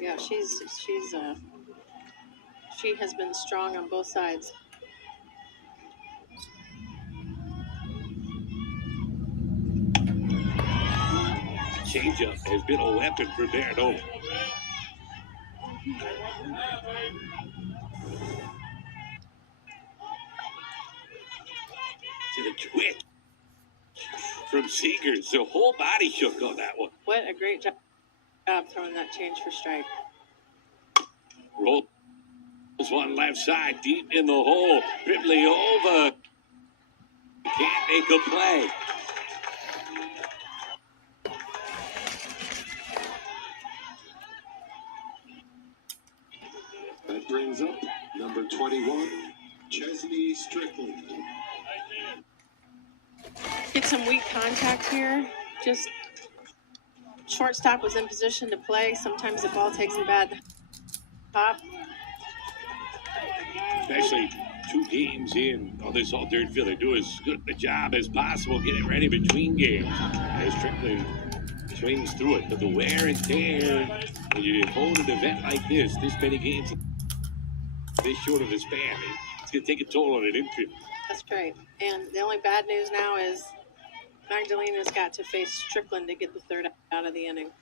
Yeah, she has been strong on both sides. Changeup has been a weapon for Baranova. To the twitch from Seegers. The whole body shook on that one. What a great job throwing that change for strike. Rolls one left side, deep in the hole. Pribliova can't make a play. That brings up number 21, Chesney Strickland. Get some weak contact here. Just shortstop was in position to play. Sometimes the ball takes a bad hop. Especially 2 games in on this alternate field. They do as good a job as possible getting ready between games. As Strickland swings through it, but the wear and tear when you hold an event like this many games, this short of a span, it's going to take a toll on an infield. That's right. And the only bad news now is Magdalena's got to face Strickland to get the third out of the inning.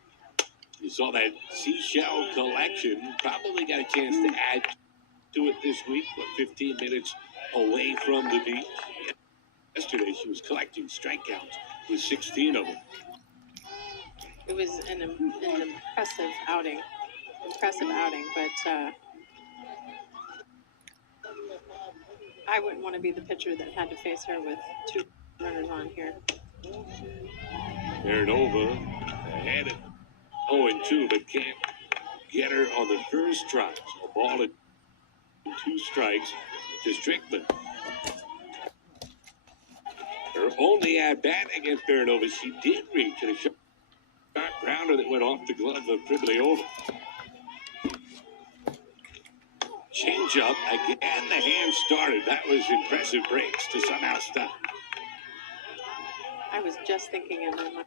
You saw that seashell collection. Probably got a chance to add to it this week, but 15 minutes away from the beach. Yesterday, she was collecting strikeouts with 16 of them. It was an impressive outing. But I wouldn't want to be the pitcher that had to face her with 2 runners on here. Baranova ahead at 0-2, but can't get her on the first try. So a ball at 2 strikes to Strickland. Her only at-bat against Baranova, she did reach a sharp grounder that went off the glove of Pribliova. Change up again. The hand started. That was impressive breaks to somehow stop. I was just thinking in my mind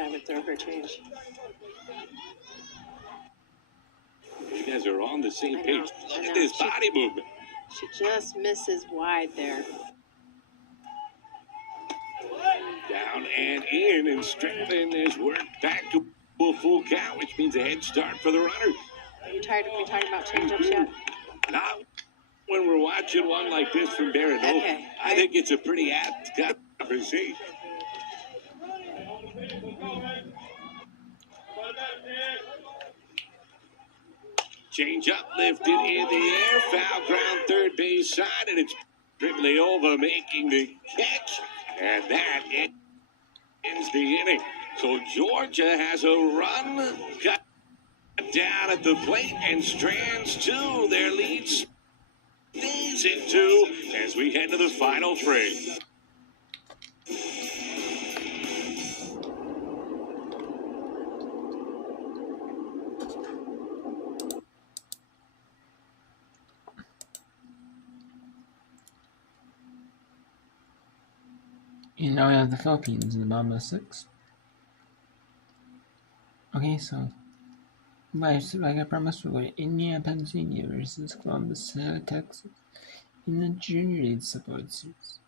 I would throw her change. You guys are on the same page. Look at this body movement. She just misses wide there. Down and in, and Strickland is worked back to a full count, which means a head start for the runners. Are you tired of me talking about change-ups yet? Not when we're watching one like this from Baranova. Okay. I think it's a pretty apt conversation. Change up, lifted in the air, foul ground third base side, and it's Pribliova making the catch, and that ends the inning. So Georgia has a run cut down at the plate, and Strands too. Their lead stays at 2 as we head to the final frame. And now we have the Philippines in the bottom of 6. Okay, so like I promised, we're going to Indiana, Pennsylvania versus Columbus, Texas in the Junior League Support Series.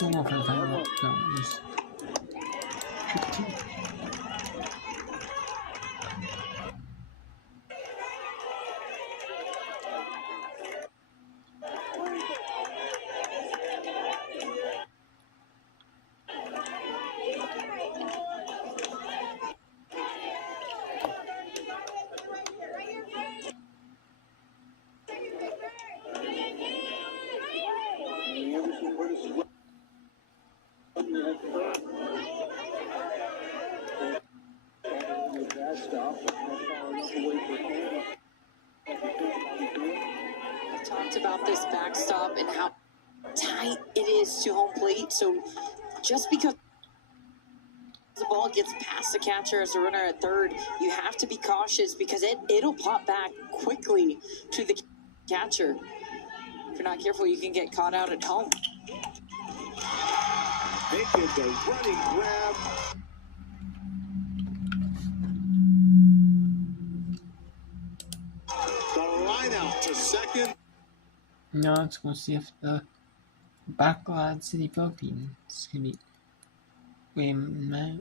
We'll go for the final count. Just trip 2. We talked about this backstop and how tight it is to home plate. So just because the ball gets past the catcher as a runner at third, you have to be cautious because it'll pop back quickly to the catcher. If you're not careful, you can get caught out at home. Making the running grab a second. Now let's go see if the Bacolod City Philippines can beat Puerto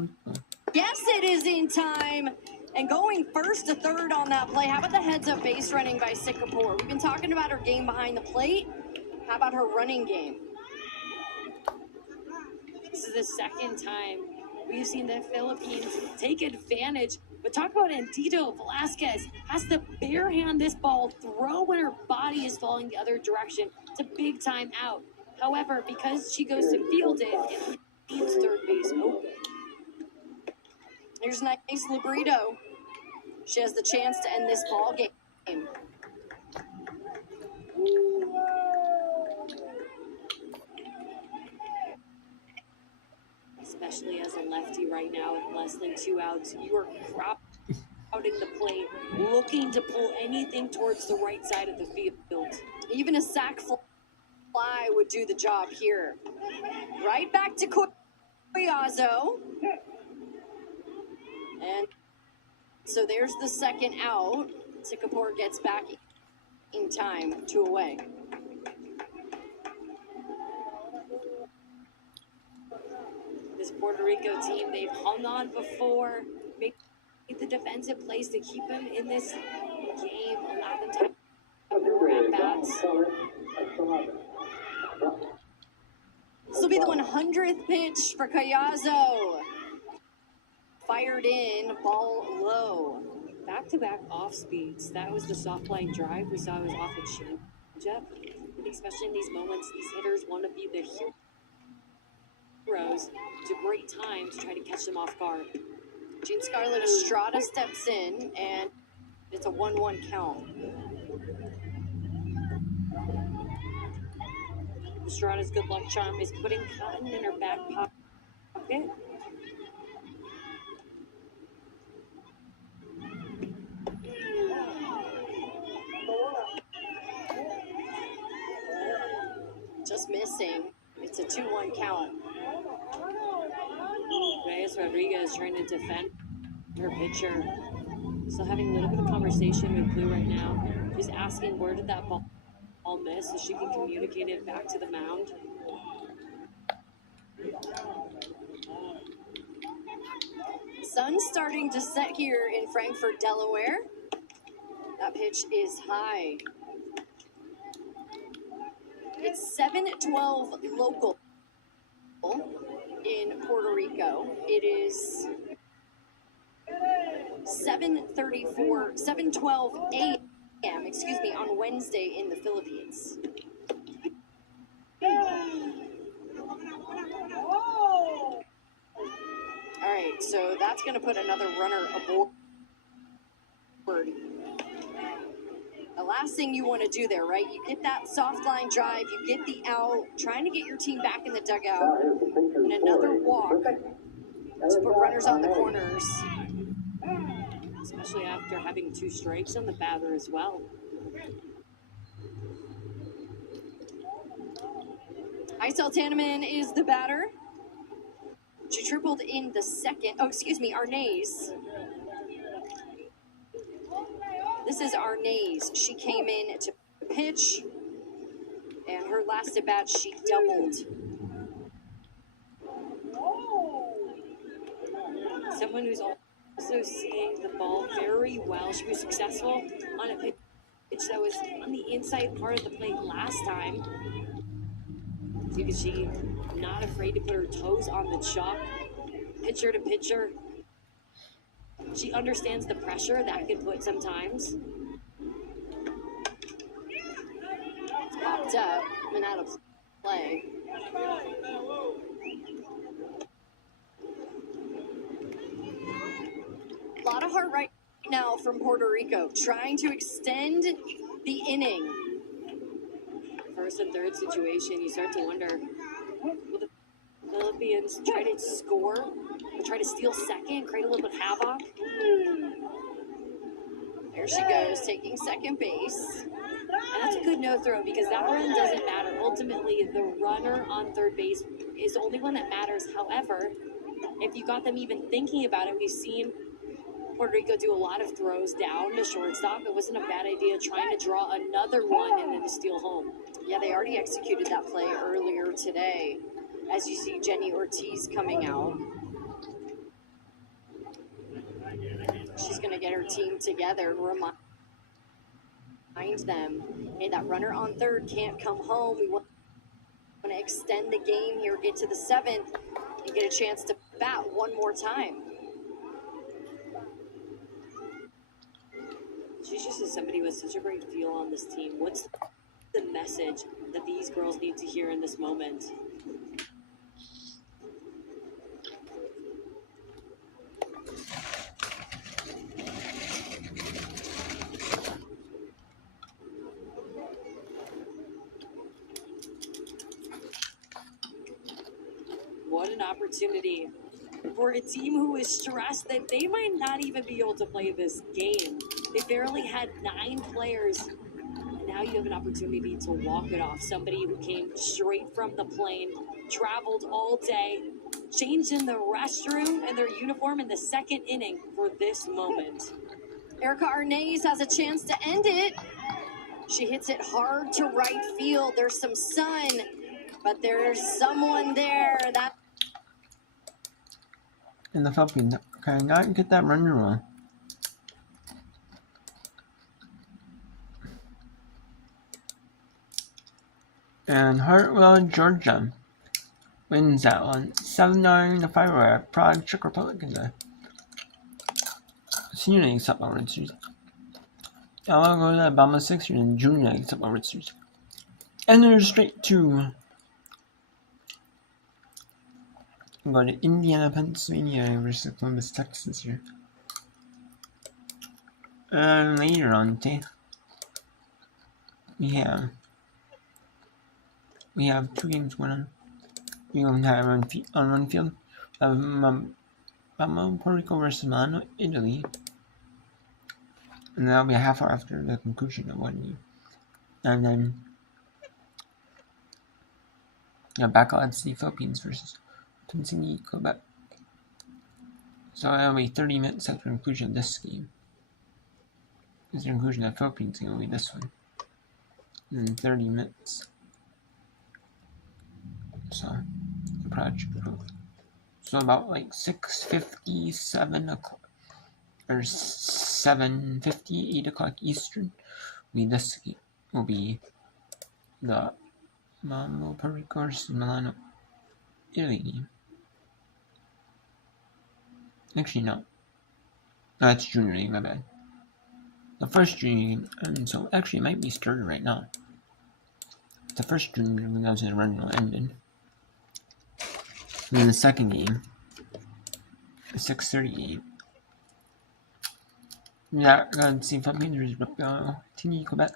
Rico. Yes, it is in time. And going first to third on that play. How about the heads-up base running by Singapore? We've been talking about her game behind the plate. How about her running game? This is the second time we've seen the Philippines take advantage. But talk about Antito Velasquez has to barehand this ball, throw when her body is falling the other direction. It's a big time out. However, because she goes to field it leaves third base open. Here's nice Librito. She has the chance to end this ball game. Especially as a lefty right now with less than 2 outs, you are crowding the plate, looking to pull anything towards the right side of the field. Even a sac fly would do the job here. Right back to Collazo. And so there's the second out. Singapore gets back in time, 2 away. This Puerto Rico team, they've hung on before, made the defensive plays to keep them in this game, allow them to have more at-bats. This will be the 100th pitch for Collazo. Fired in, ball low. Back-to-back off speeds. That was the soft line drive. We saw it was off a changeup. I think especially in these moments, these hitters want to be the heroes. It's a great time to try to catch them off guard. Jean Scarlett Estrada steps in, and it's a 1-1 count. Estrada's good luck charm is putting cotton in her back pocket. Just missing. It's a 2-1 count. Reyes Rodriguez trying to defend her pitcher. Still having a little bit of conversation with Blue right now. She's asking where did that ball miss so she can communicate it back to the mound. Sun's starting to set here in Frankfort, Delaware. That pitch is high. It's 7:12 local in Puerto Rico. It is 7:12 a.m. On Wednesday in the Philippines. All right, so that's going to put another runner aboard. The last thing you want to do there, right? You get that soft line drive, you get the out, trying to get your team back in the dugout, and another walk to put runners on the corners. Especially after having 2 strikes on the batter as well. Isel Tanneman is the batter. She tripled in the second. Arnaiz. This is Arnaiz. She came in to pitch, and her last at bat, she doubled. Someone who's also seeing the ball very well. She was successful on a pitch that was on the inside part of the plate last time. Because she not afraid to put her toes on the chalk, pitcher to pitcher. She understands the pressure that can put sometimes. Popped up and out of play. A lot of heart right now from Puerto Rico, trying to extend the inning. First and third situation, you start to wonder, will the Philippines try to score or try to steal second, create a little bit of havoc? There she goes, taking second base. And that's a good no throw because that run doesn't matter. Ultimately, the runner on third base is the only one that matters. However, if you got them even thinking about it, we've seen Puerto Rico do a lot of throws down to shortstop. It wasn't a bad idea trying to draw another one and then to steal home. Yeah, they already executed that play earlier today. As you see Jenny Ortiz coming out. She's going to get her team together and remind them, hey, that runner on third can't come home. We want to extend the game here, get to the seventh, and get a chance to bat one more time. She's just somebody with such a great feel on this team. What's the message that these girls need to hear in this moment? What an opportunity for a team who is stressed that they might not even be able to play this game. They barely had 9 players, and now you have an opportunity to walk it off. Somebody who came straight from the plane, traveled all day, changed in the restroom and their uniform in the second inning for this moment. Erica Arnaiz has a chance to end it. She hits it hard to right field. There's some sun, but there's someone there. That in the Philippines, cannot get that runner wrong. And Hartwell, Georgia wins that one 7-9 to 5 at Prague, Czech Republic in the Senior League Softball World Series. I'll go to the Alabama 6 in Junior League Softball World Series. And they're straight to go to Indiana, Pennsylvania versus Columbus, Texas here. Later on today, we have 2 games going on. We don't have on one field. Puerto Rico versus Milano, Italy. And that'll be a half hour after the conclusion of one game. And then Bacolod City, Philippines versus Tunsinghi, Quebec. So that'll be 30 minutes after the conclusion of this game. Because the conclusion of the Philippines game will be this one. And then 30 minutes. So, the project. So about like 6:50, 7 o'clock, or 7:50, 8 o'clock Eastern. This will be the Puerto Rico versus Milano, Italy game. Actually, no. That's Junior League, my bad. The first Junior League, and so actually it might be started right now. The first Junior League, that was in the run will ended. And then the second game, the 6:30 game. Yeah, let's see if I'm in. There's Tunsinghi, Quebec.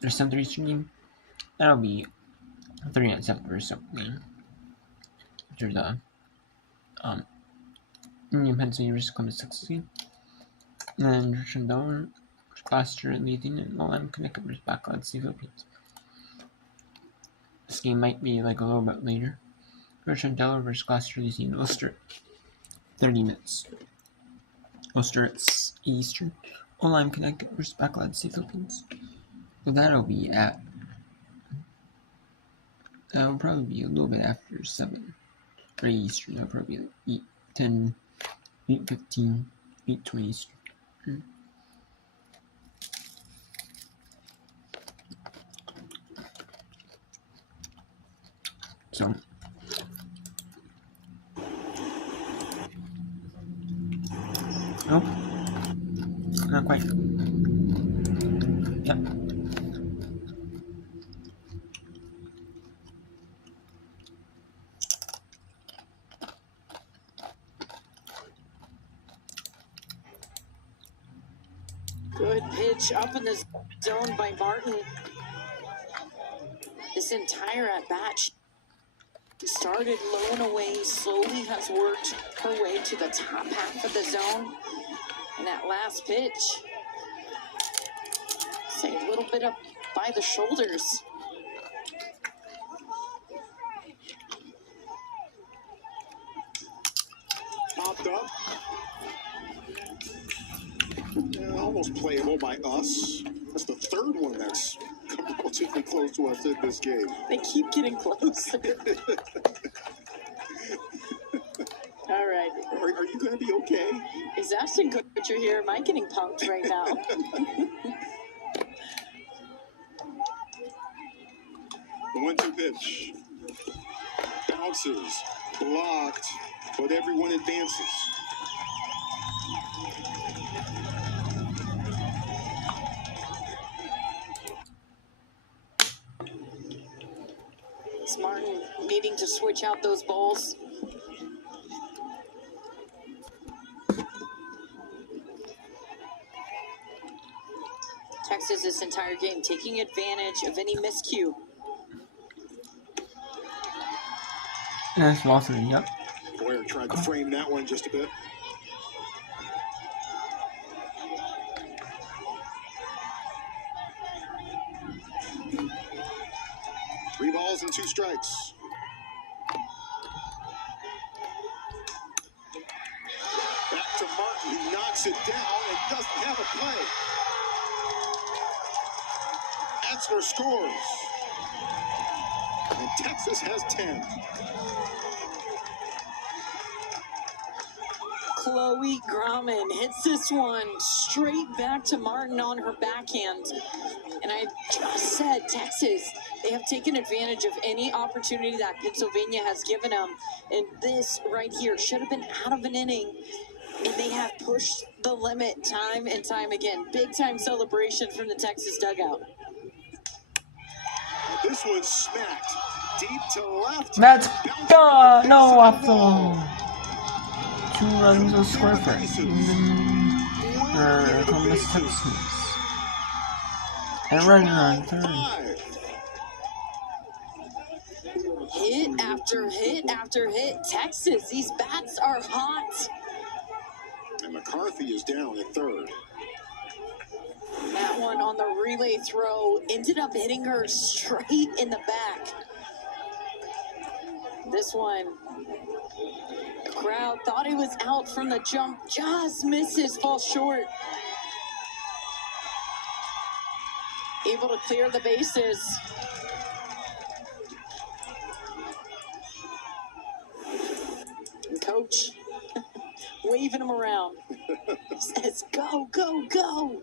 There's 7:30 Eastern game. That'll be 30 minutes after the second game. There's the Indian, Pennsylvania versus Columbus, Texas game. And then Shandong, Gloucester leading, and Molam, Connecticut versus Bacolod City, Philippines. This game might be like a little bit later. Delaware versus Gloucester leading Ulster, 30 minutes. Ulster at Eastern. Molam, Connecticut versus Bacolod City, Philippines. So that'll be at. That'll probably be a little bit after 7 or Eastern. That'll probably be 8:10, 8:15, 8:20 Eastern. So, nope, not quite. Yep. good pitch up in the zone by Martin. This entire at-bat, she started low and away, slowly has worked her way to the top half of the zone. And that last pitch, say a little bit up by the shoulders. popped up. Almost playable by us. That's the third one that's come relatively close to us in this game. They keep getting closer. All right. Are you going to be okay? Is Ashton Kutcher here? Am I getting punked right now? The 1-2 pitch. Bounces. Blocked. But everyone advances. Is Martin needing to switch out those balls? Texas this entire game taking advantage of any miscue. That's Lawson, yep. Boyer tried to frame that one just a bit. Three balls and 2 strikes. Back to Martin, who knocks it down and doesn't have a play. Etzler scores. And Texas has 10. Chloe Grauman hits this one straight back to Martin on her backhand. And I just said, Texas, they have taken advantage of any opportunity that Pennsylvania has given them. And this right here should have been out of an inning. And they have pushed the limit time and time again. Big time celebration from the Texas dugout. This one smacked deep to left. Let's go! No, off the wall. 2 runs will score for Columbus, Texas. And running on 3rd. Hit after hit after hit. Texas, these bats are hot. And McCarthy is down at 3rd. That one on the relay throw ended up hitting her straight in the back. This one, the crowd thought it was out from the jump, just misses, falls short. Able to clear the bases. And coach waving him around. Says, go, go, go.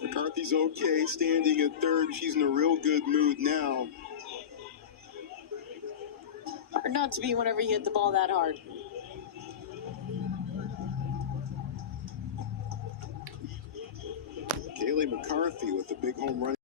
McCarthy's okay, standing at 3rd. She's in a real good mood now. Hard not to be whenever you hit the ball that hard. Kaylee McCarthy with the big home run.